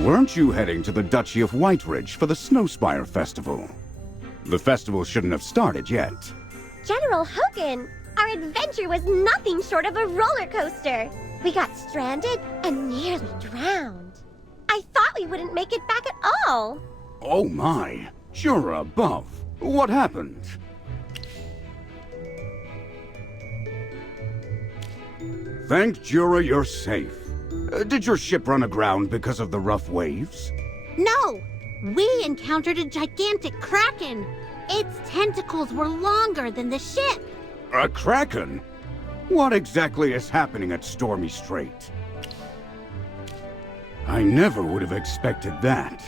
Weren't you heading to the Duchy of Whiteridge for the Snowspire Festival? The festival shouldn't have started yet. General Hogan, our adventure was nothing short of a roller coaster. We got stranded and nearly drowned. I thought we wouldn't make it back at all. Oh my, Jura above. What happened? Thank Jura you're safe. Did your ship run aground because of the rough waves? No! We encountered a gigantic kraken. Its tentacles were longer than the ship. A kraken? What exactly is happening at Stormy Strait? I never would have expected that.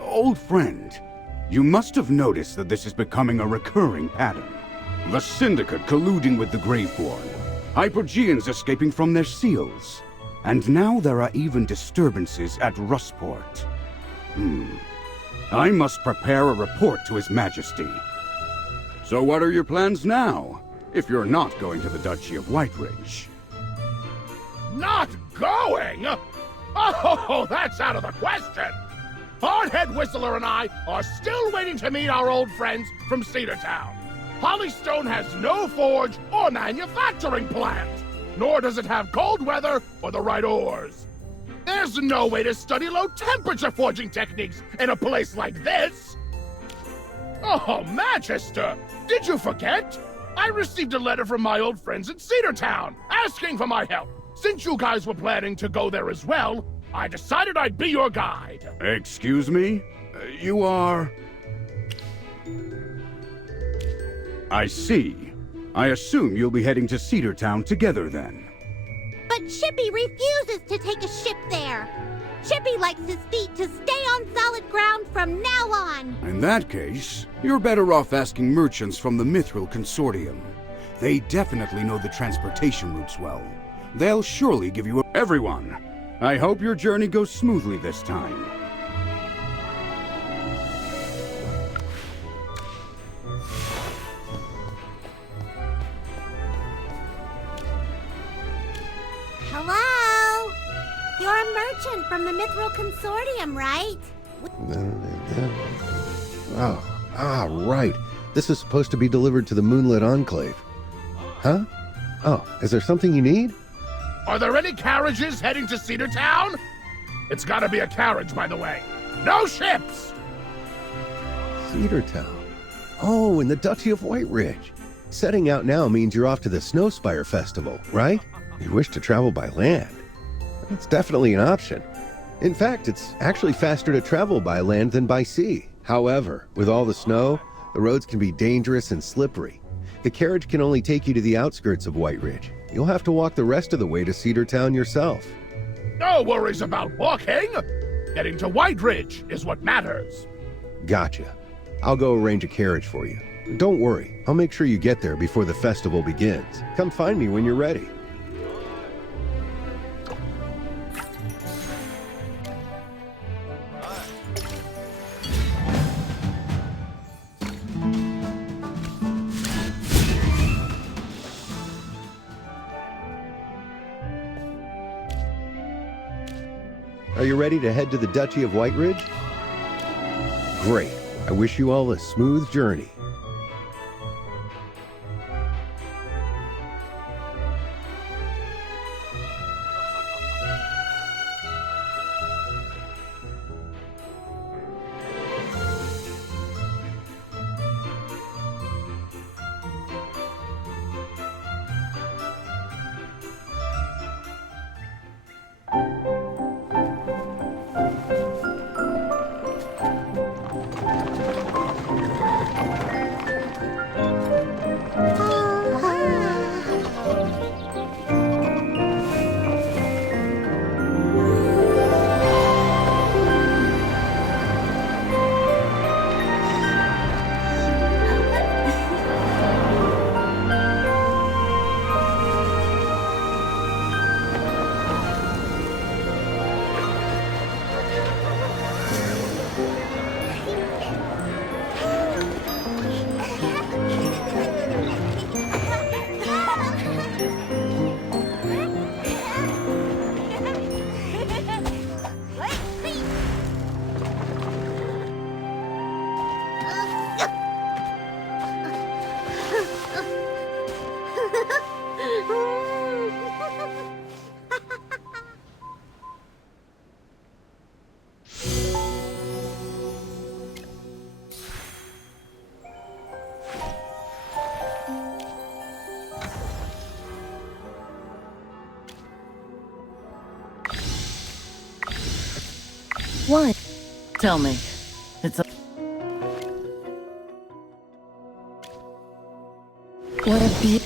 Old friend, you must have noticed that this is becoming a recurring pattern. The Syndicate colluding with the Graveborn, Hypergeans escaping from their seals, and now there are even disturbances at Rustport. I must prepare a report to His Majesty. So what are your plans now, if you're not going to the Duchy of Whiteridge? Not going? Oh, that's out of the question! Hardhead Whistler and I are still waiting to meet our old friends from Cedartown. Hollystone has no forge or manufacturing plant, nor does it have cold weather or the right ores. There's no way to study low-temperature forging techniques in a place like this! Oh, Magister, did you forget? I received a letter from my old friends in Cedartown, asking for my help. Since you guys were planning to go there as well, I decided I'd be your guide. Excuse me? You are... I see. I assume you'll be heading to Cedartown together then. But Chippy refuses to take a ship there. Chippy likes his feet to stay on solid ground from now on. In that case, you're better off asking merchants from the Mithril Consortium. They definitely know the transportation routes well. They'll surely give you Everyone, I hope your journey goes smoothly this time. Hello? You're a merchant from the Mithril Consortium, right? Right. This is supposed to be delivered to the Moonlit Enclave. Huh? Oh, is there something you need? Are there any carriages heading to Cedartown? It's gotta be a carriage, by the way. No ships! Cedartown. Oh, in the Duchy of Whiteridge. Setting out now means you're off to the Snowspire Festival, right? You wish to travel by land. That's definitely an option. In fact, it's actually faster to travel by land than by sea. However, with all the snow, the roads can be dangerous and slippery. The carriage can only take you to the outskirts of Whiteridge. You'll have to walk the rest of the way to Cedartown yourself. No worries about walking! Getting to Whiteridge is what matters. Gotcha. I'll go arrange a carriage for you. Don't worry, I'll make sure you get there before the festival begins. Come find me when you're ready. Are you ready to head to the Duchy of Whiteridge? Great. I wish you all a smooth journey. What? Tell me. It's a... What a be...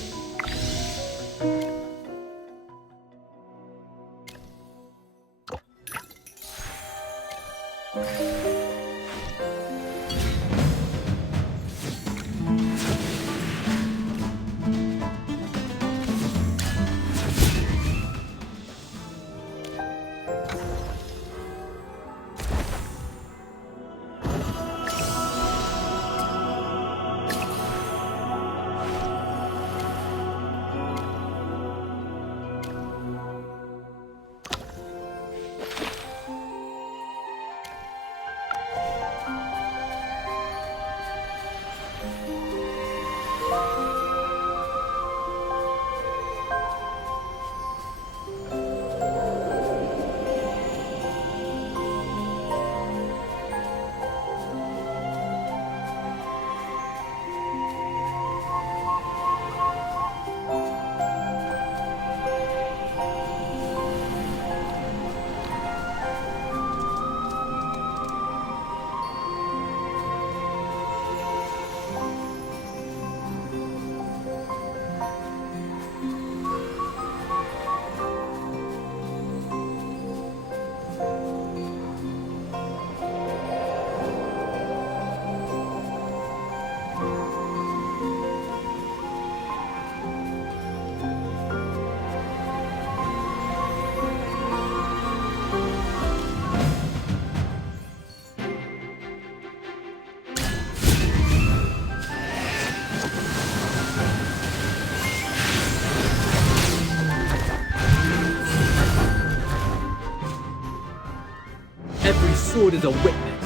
Every sword is a witness.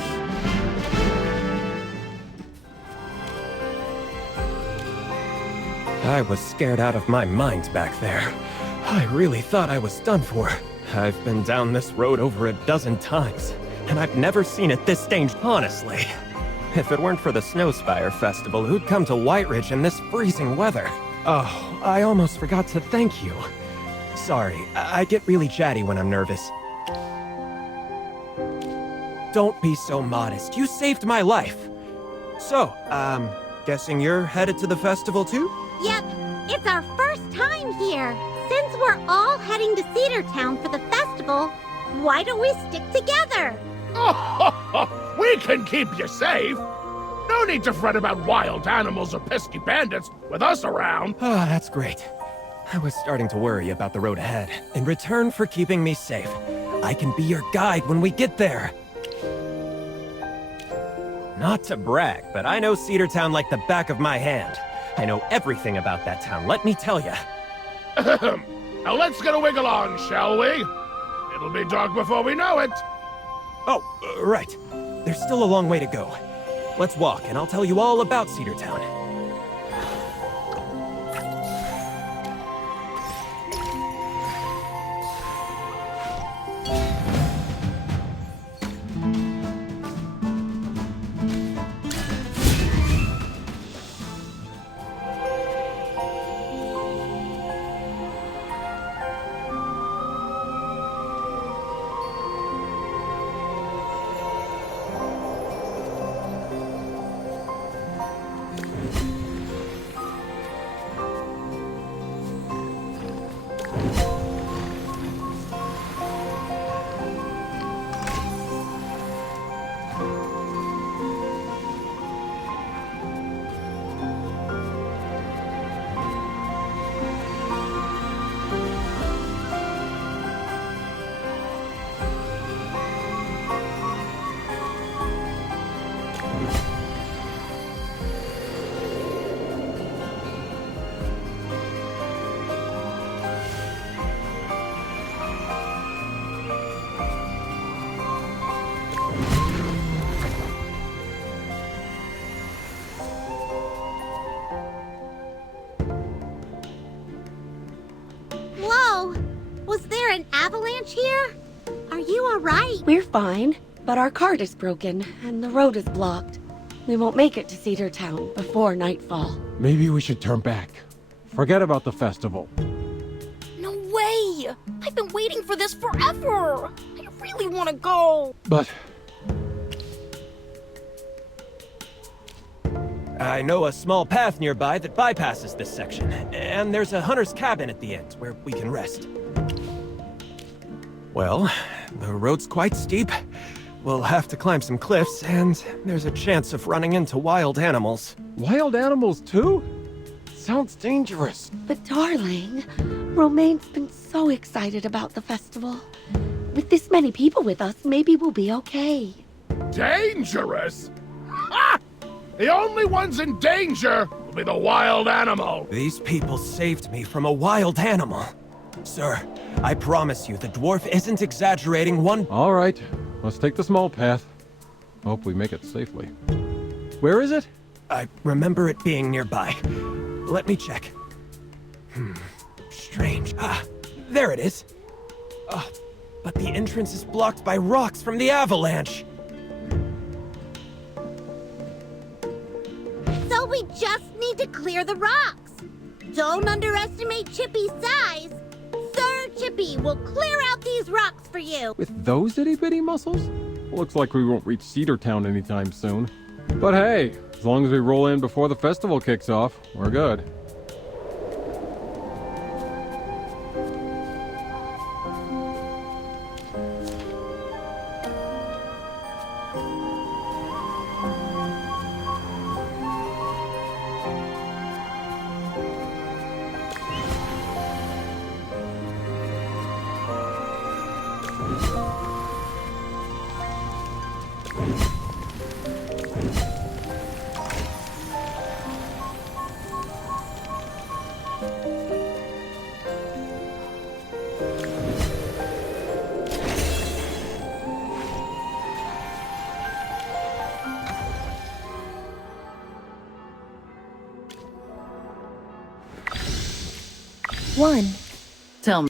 I was scared out of my mind back there. I really thought I was done for. I've been down this road over a dozen times, and I've never seen it this dangerous, honestly. If it weren't for the Snowspire Festival, who'd come to White Ridge in this freezing weather? Oh, I almost forgot to thank you. Sorry, I get really chatty when I'm nervous. Don't be so modest. You saved my life. So, guessing you're headed to the festival too? Yep, it's our first time here. Since we're all heading to Cedar Town for the festival, why don't we stick together? Oh, we can keep you safe. No need to fret about wild animals or pesky bandits with us around. Ah, that's great. I was starting to worry about the road ahead. In return for keeping me safe, I can be your guide when we get there. Not to brag, but I know Cedar Town like the back of my hand. I know everything about that town, let me tell you. Now let's get a wiggle on, shall we? It'll be dark before we know it. Oh, right. There's still a long way to go. Let's walk, and I'll tell you all about Cedar Town. an avalanche here? Are you alright? We're fine, but our cart is broken, and the road is blocked. We won't make it to Cedar Town before nightfall. Maybe we should turn back. Forget about the festival. No way! I've been waiting for this forever! I really want to go. But I know a small path nearby that bypasses this section, and there's a hunter's cabin at the end where we can rest. Well, the road's quite steep. We'll have to climb some cliffs, and there's a chance of running into wild animals. wild animals too? Sounds dangerous. But darling, Romaine's been so excited about the festival. With this many people with us, maybe we'll be okay. Dangerous? Ha! The only ones in danger will be the wild animal. These people saved me from a wild animal. Sir, I promise you the dwarf isn't exaggerating one— All right, let's take the small path. Hope we make it safely. Where is it? I remember it being nearby. Let me check. Strange. Ah, there it is. But the entrance is blocked by rocks from the avalanche. So we just need to clear the rocks. Don't underestimate Chippy's size. Sir Chippy will clear out these rocks for you. With those itty-bitty muscles? Looks like we won't reach Cedar Town anytime soon. But hey, as long as we roll in before the festival kicks off, we're good. One. Tell me.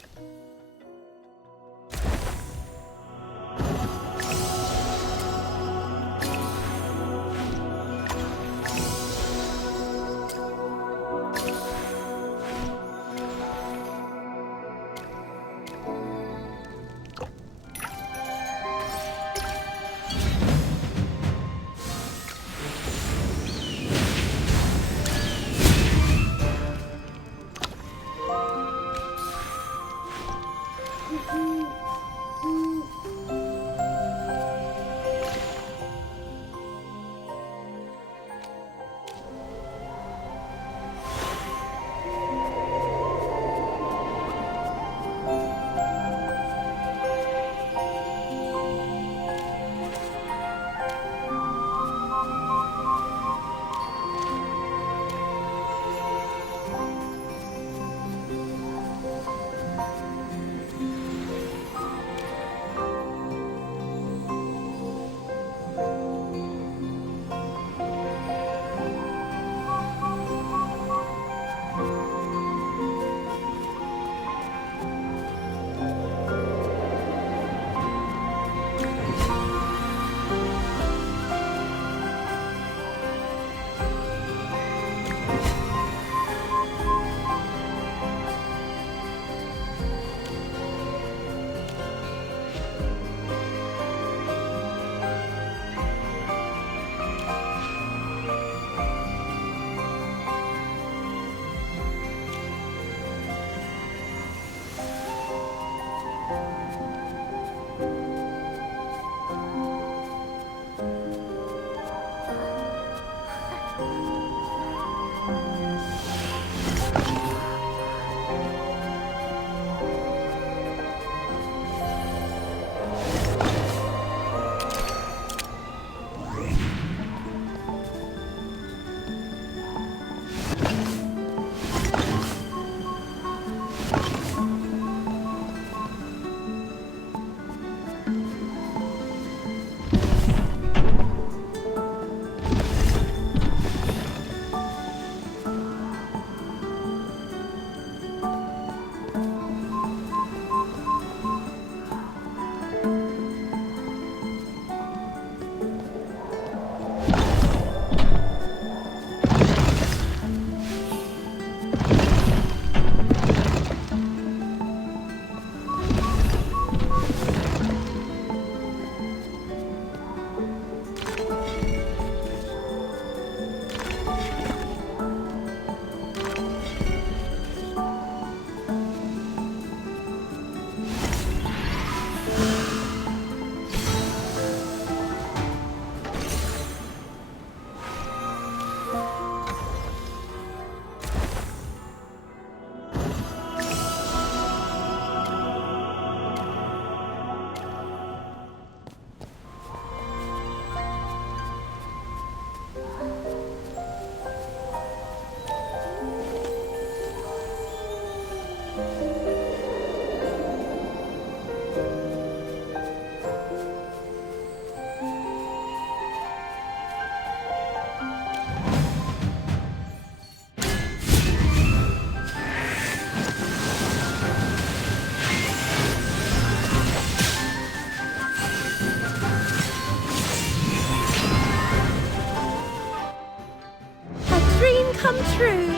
Come true.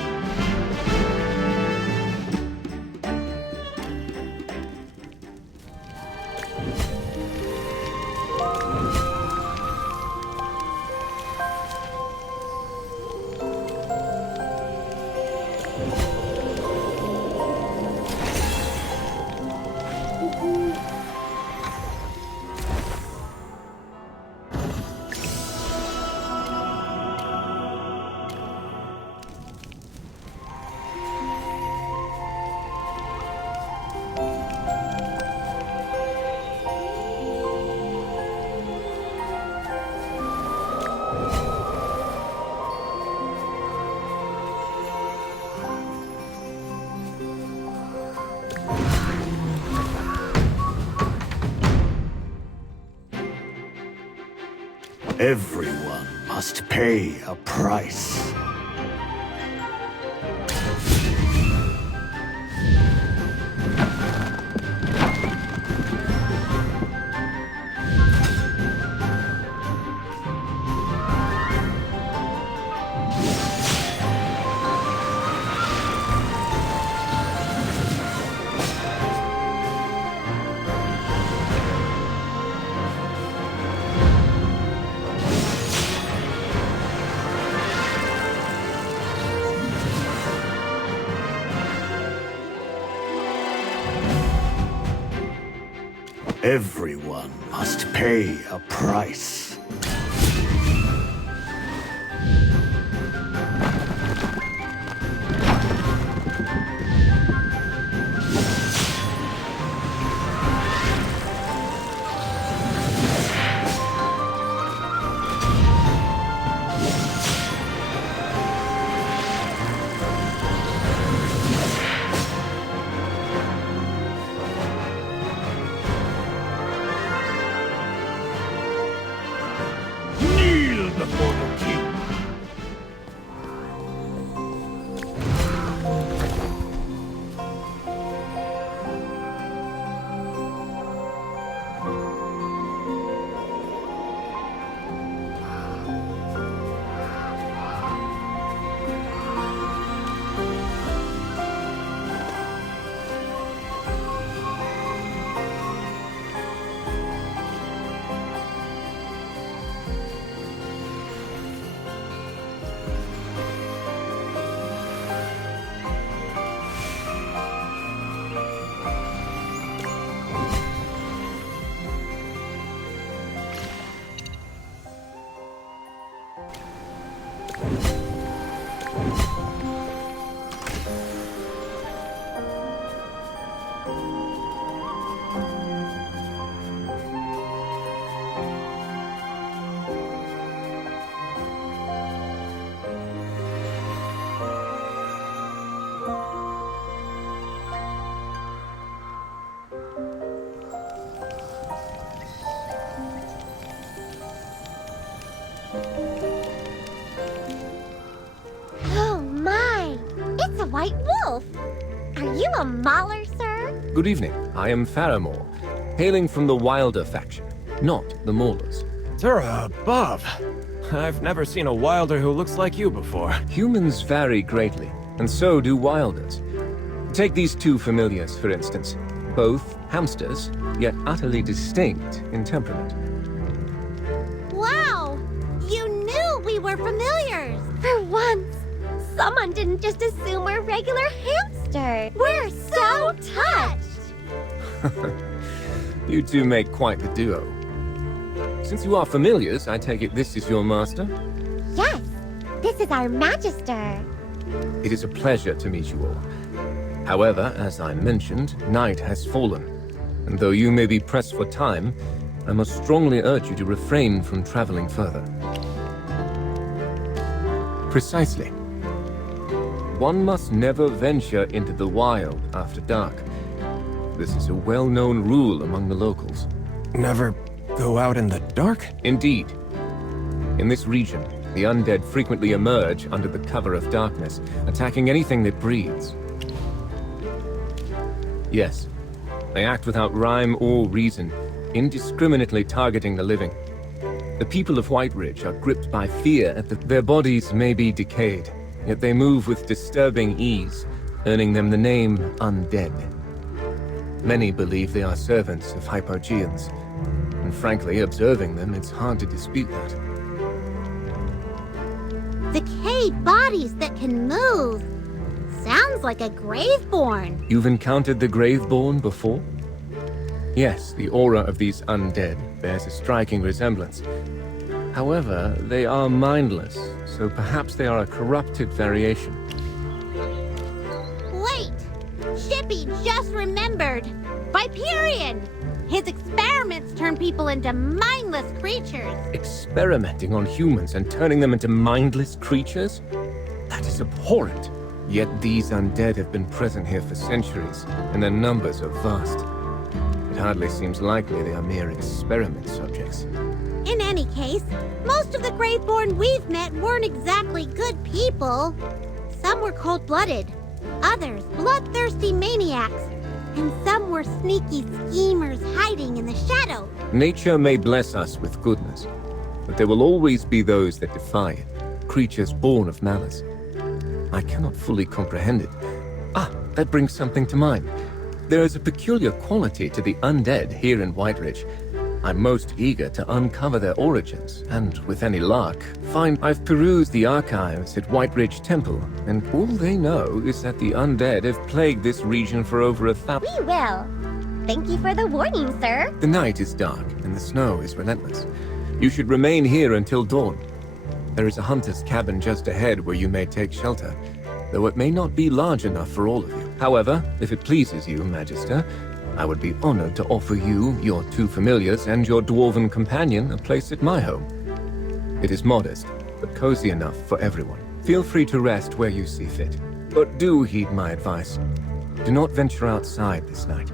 Everyone must pay a price. Everyone must pay a price. Before the king. Oh my! It's a white wolf! Are you a mauler, sir? Good evening. I am Faramore, hailing from the Wilder faction, not the Maulers. Terra above! I've never seen a Wilder who looks like you before. Humans vary greatly, and so do Wilders. Take these two familiars, for instance. Both hamsters, yet utterly distinct in temperament. Wow! You knew we were familiars! For once, someone didn't just assume we're regular hamster. We're so touched! You two make quite the duo. Since you are familiars, I take it this is your master? Yes, this is our Magister. It is a pleasure to meet you all. However, as I mentioned, night has fallen. And though you may be pressed for time, I must strongly urge you to refrain from traveling further. Precisely. one must never venture into the wild after dark. This is a well-known rule among the locals. Never go out in the dark? Indeed. In this region, the undead frequently emerge under the cover of darkness, attacking anything that breathes. Yes, they act without rhyme or reason, indiscriminately targeting the living. The people of White Ridge are gripped by fear at their bodies may be decayed, yet they move with disturbing ease, earning them the name Undead. Many believe they are servants of Hypogeans, and frankly, observing them, it's hard to dispute that. Decayed bodies that can move. Sounds like a Graveborn. You've encountered the Graveborn before? Yes, the aura of these undead bears a striking resemblance. However, they are mindless, so perhaps they are a corrupted variation. Wait! Shippy just remembered! Viperian! His experiments turn people into mindless creatures. Experimenting on humans and turning them into mindless creatures? That is abhorrent. Yet these undead have been present here for centuries, and their numbers are vast. It hardly seems likely they are mere experiment subjects. In any case, most of the Graveborn we've met weren't exactly good people. Some were cold-blooded, others bloodthirsty maniacs, and some were sneaky schemers hiding in the shadow. Nature may bless us with goodness, but there will always be those that defy it, creatures born of malice. I cannot fully comprehend it. Ah, that brings something to mind. There is a peculiar quality to the undead here in White Ridge. I'm most eager to uncover their origins, and with any luck, find I've perused the archives at White Ridge Temple, and all they know is that the undead have plagued this region for over 1,000. We will. Thank you for the warning, sir. The night is dark, and the snow is relentless. You should remain here until dawn. There is a hunter's cabin just ahead where you may take shelter, though it may not be large enough for all of you. However, if it pleases you, Magister, I would be honored to offer you, your two familiars, and your dwarven companion a place at my home. It is modest, but cozy enough for everyone. Feel free to rest where you see fit. But do heed my advice. Do not venture outside this night.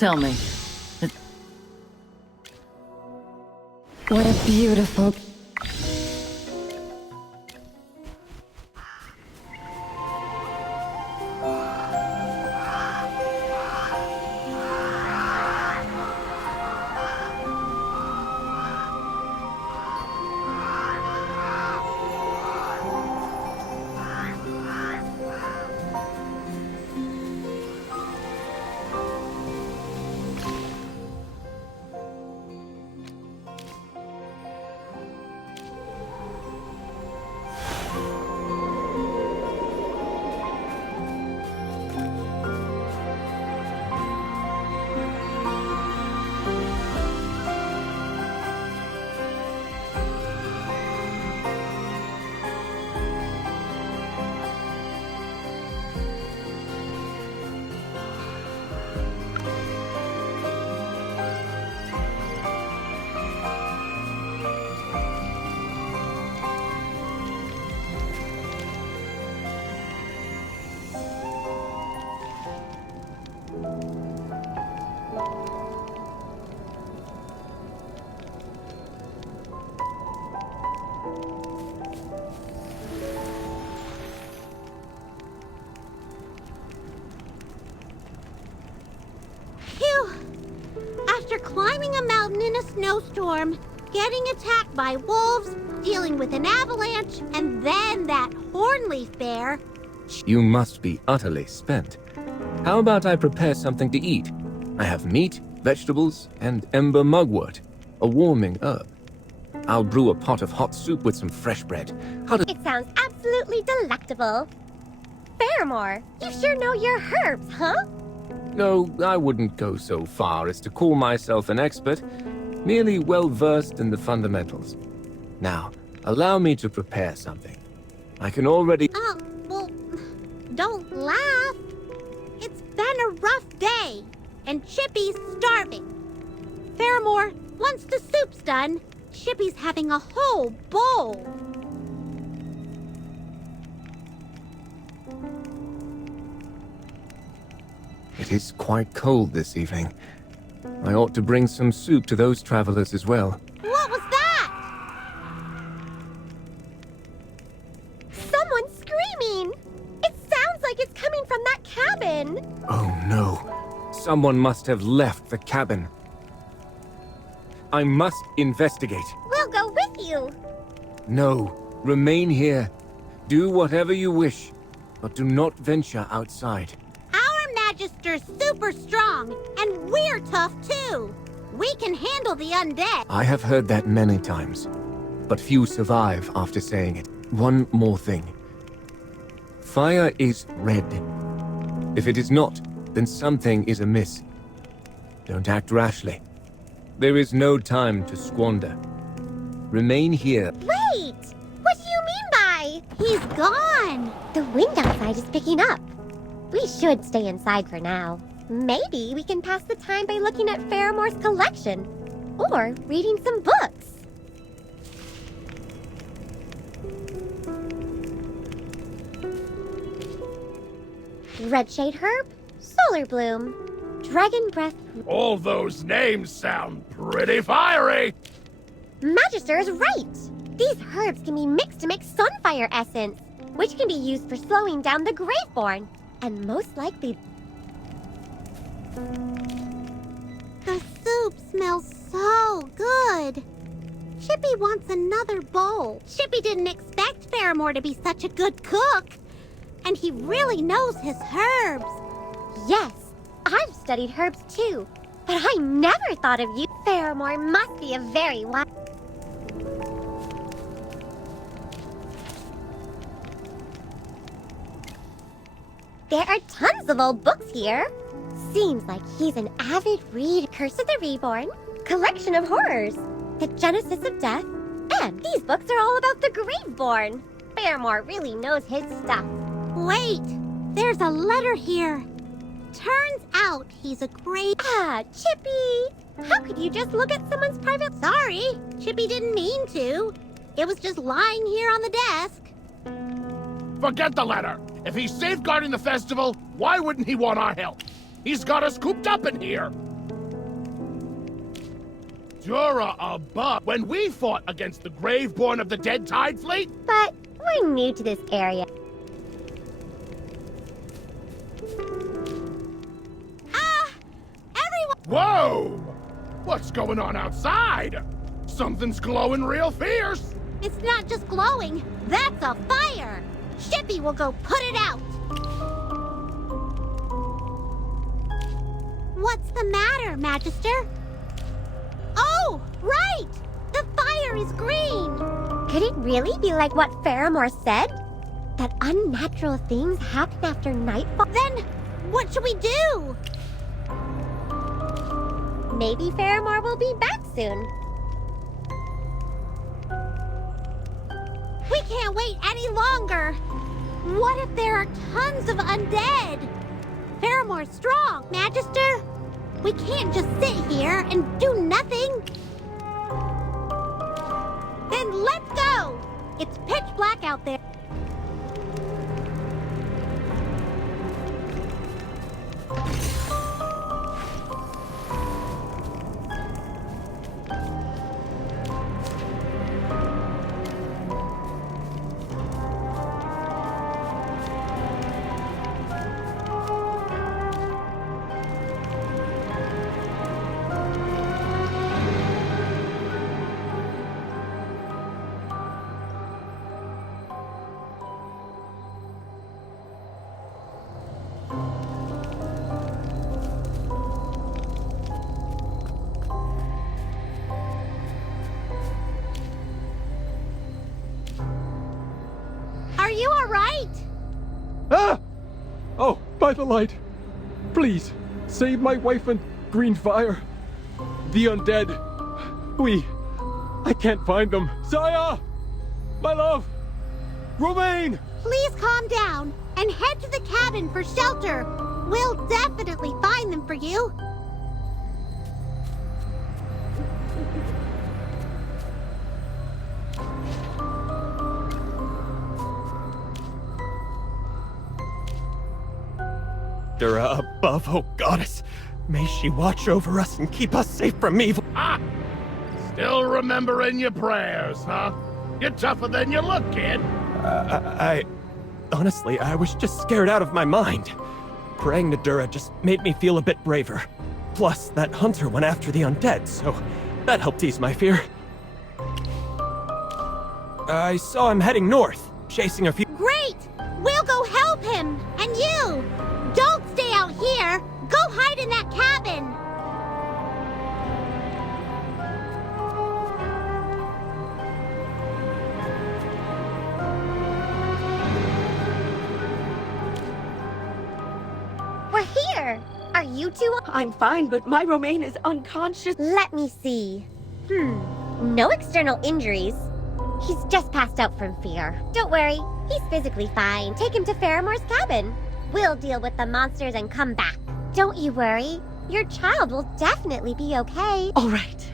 Tell me. What a beautiful... After climbing a mountain in a snowstorm, getting attacked by wolves, dealing with an avalanche, and then that hornleaf bear... You must be utterly spent. How about I prepare something to eat? I have meat, vegetables, and ember mugwort, a warming herb. I'll brew a pot of hot soup with some fresh bread. It sounds absolutely delectable. Fairmore, you sure know your herbs, huh? No, I wouldn't go so far as to call myself an expert, merely well-versed in the fundamentals. Now, allow me to prepare something. I can already... Oh, well, don't laugh. It's been a rough day, and Chippy's starving. Fairmore, once the soup's done, Chippy's having a whole bowl. It is quite cold this evening. I ought to bring some soup to those travelers as well. What was that? Someone's screaming! It sounds like it's coming from that cabin! Oh no. Someone must have left the cabin. I must investigate. We'll go with you! No. Remain here. Do whatever you wish, but do not venture outside. Magister's super strong, and we're tough too. We can handle the undead. I have heard that many times, but few survive after saying it. One more thing. Fire is red. If it is not, then something is amiss. Don't act rashly. There is no time to squander. Remain here. Wait! What do you mean by... He's gone! The wind outside is picking up. We should stay inside for now. Maybe we can pass the time by looking at Fairmore's collection. Or reading some books. Redshade herb, solar bloom, dragon breath... All those names sound pretty fiery! Magister is right! These herbs can be mixed to make sunfire essence, which can be used for slowing down the Graveborn. And most likely... The soup smells so good. Chippy wants another bowl. Chippy didn't expect Fairmore to be such a good cook. And he really knows his herbs. Yes, I've studied herbs too. But I never thought of you. Fairmore must be a very wise... There are tons of old books here. Seems like he's an avid reader. Curse of the Reborn, Collection of Horrors, The Genesis of Death, and these books are all about the Graveborn. Fairmore really knows his stuff. Wait, there's a letter here. Turns out he's a great... Ah, Chippy! How could you just look at someone's private... Sorry, Chippy didn't mean to. It was just lying here on the desk. Forget the letter. If he's safeguarding the festival, why wouldn't he want our help? He's got us cooped up in here. Dura above. When we fought against the Graveborn of the Dead Tide Fleet? But we're new to this area. Everyone! Whoa! What's going on outside? Something's glowing real fierce. It's not just glowing. That's a fire. Shippy will go put it out. What's the matter, Magister? Oh, right! The fire is green! Could it really be like what Faramore said? That unnatural things happen after nightfall? Then, what should we do? Maybe Faramore will be back soon. We can't wait any longer! What if there are tons of undead? Faramore's strong, Magister! We can't just sit here and do nothing! Then let's go! It's pitch black out there. Are you alright? Ah! Oh, by the light. Please, save my wife and Greenfire. The undead. I can't find them. Saya! My love! Romaine! Please calm down and head to the cabin for shelter. We'll definitely find them for you. Dura above, oh goddess. May she watch over us and keep us safe from evil. Ah! Still remembering your prayers, huh? You're tougher than you look, kid. Honestly, I was just scared out of my mind. Praying to Dura just made me feel a bit braver. Plus, that hunter went after the undead, so that helped ease my fear. I saw him heading north, chasing a few— Great! We'll go help him! And you! Don't stay out here! Go hide in that cabin! We're here! Are you two— I'm fine, but my Romaine is unconscious. Let me see. No external injuries. He's just passed out from fear. Don't worry, he's physically fine. Take him to Faramore's cabin. We'll deal with the monsters and come back. Don't you worry. Your child will definitely be okay. All right.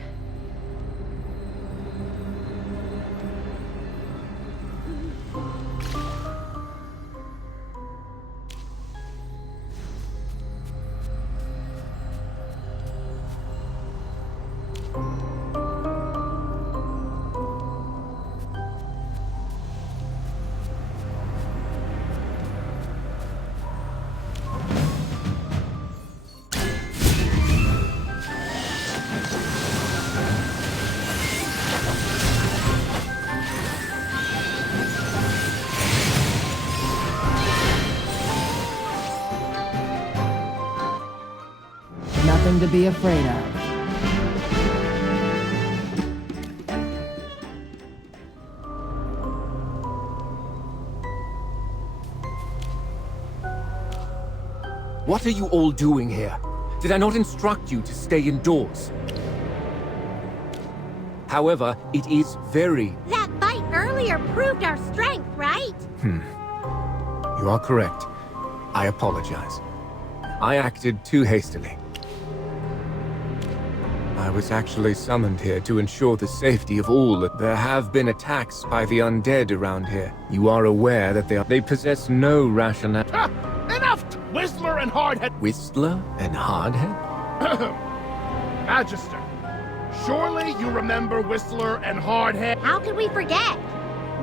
Nothing to be afraid of. What are you all doing here? Did I not instruct you to stay indoors? However, it is very— That fight earlier proved our strength, right? You are correct. I apologize. I acted too hastily. I was actually summoned here to ensure the safety of all. There have been attacks by the undead around here. You are aware that they possess no rationale. Ha! Enough, Whistler and Hardhead. Whistler and Hardhead? Magister, Surely you remember Whistler and Hardhead? How could we forget?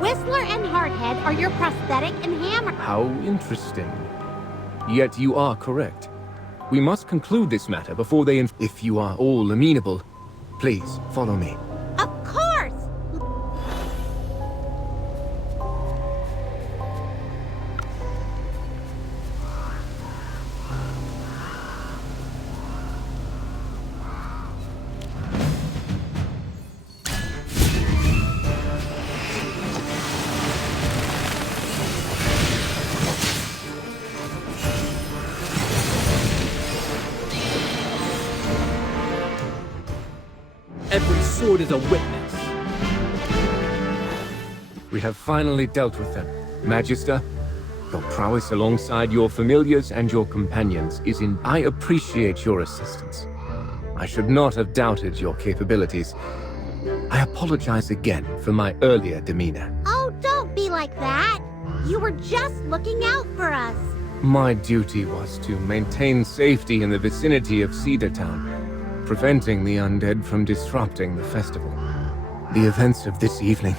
Whistler and Hardhead are your prosthetic and hammer. How interesting. Yet you are correct. We must conclude this matter before they If you are all amenable, please follow me. Of course! Every sword is a witness. We have finally dealt with them. Magister, your prowess alongside your familiars and your companions is in... I appreciate your assistance. I should not have doubted your capabilities. I apologize again for my earlier demeanor. Oh, don't be like that. You were just looking out for us. My duty was to maintain safety in the vicinity of Cedar Town, preventing the undead from disrupting the festival. The events of this evening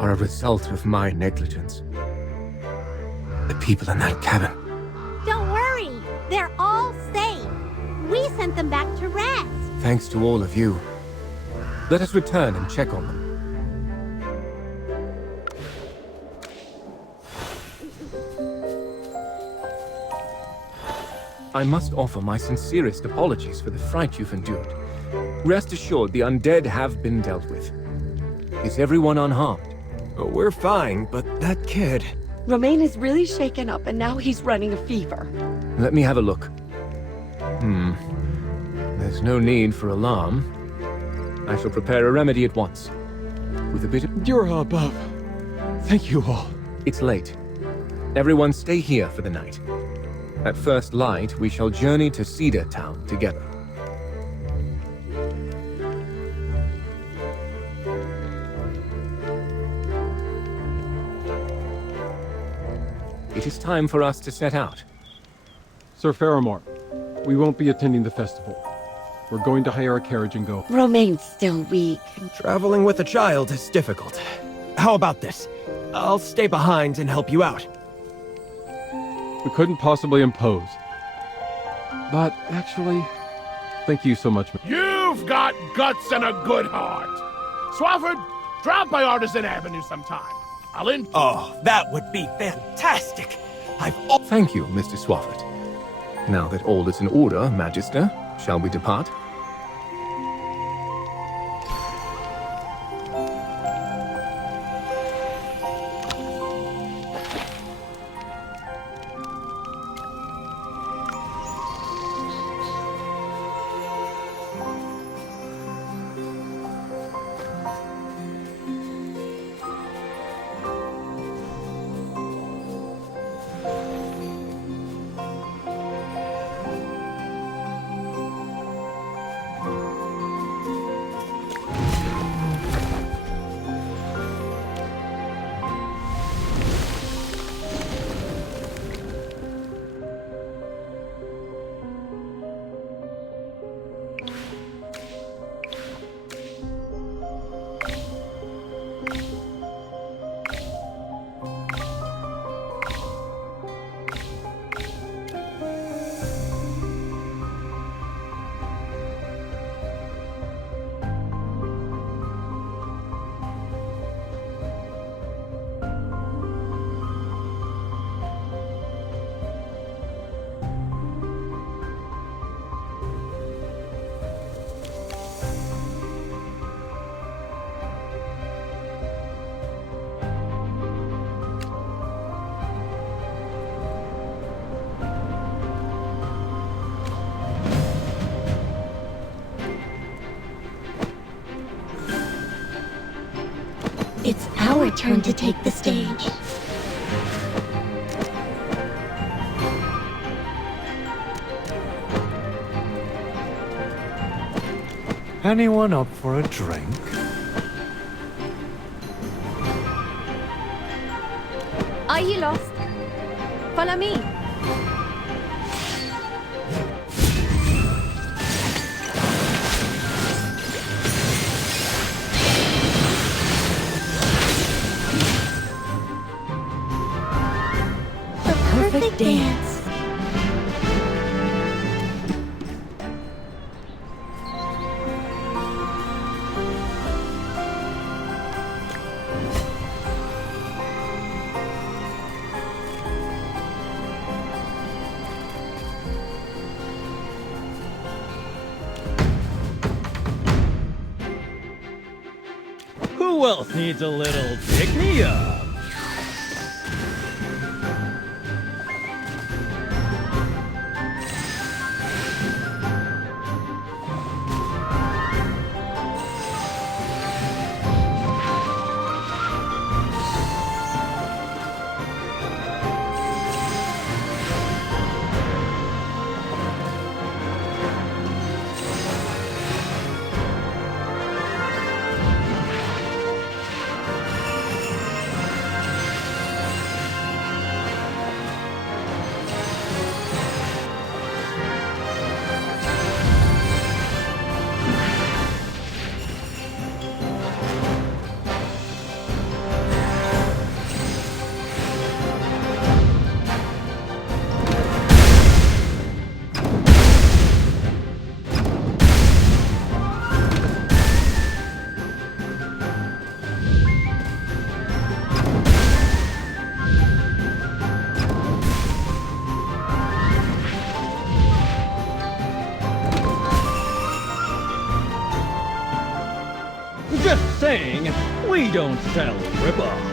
are a result of my negligence. The people in that cabin. Don't worry. They're all safe. We sent them back to rest. Thanks to all of you. Let us return and check on them. I must offer my sincerest apologies for the fright you've endured. Rest assured, the undead have been dealt with. Is everyone unharmed? Oh, we're fine, but that kid... Romain is really shaken up and now he's running a fever. Let me have a look. There's no need for alarm. I shall prepare a remedy at once. With a bit of... You're above. Thank you all. It's late. Everyone stay here for the night. At first light, we shall journey to Cedar Town together. It is time for us to set out. Sir Faramore, we won't be attending the festival. We're going to hire a carriage and go. Romain's still weak. Traveling with a child is difficult. How about this? I'll stay behind and help you out. We couldn't possibly impose. But actually, thank you so much. You've got guts and a good heart. Swafford, drop by Artisan Avenue sometime. I'll in... Oh, that would be fantastic! Thank you, Mr. Swafford. Now that all is in order, Magister, shall we depart? It's our turn to take the stage. Anyone up for a drink? Are you lost? Follow me. dance. Who else needs a little pick-me-up? Just saying, we don't sell rip-offs.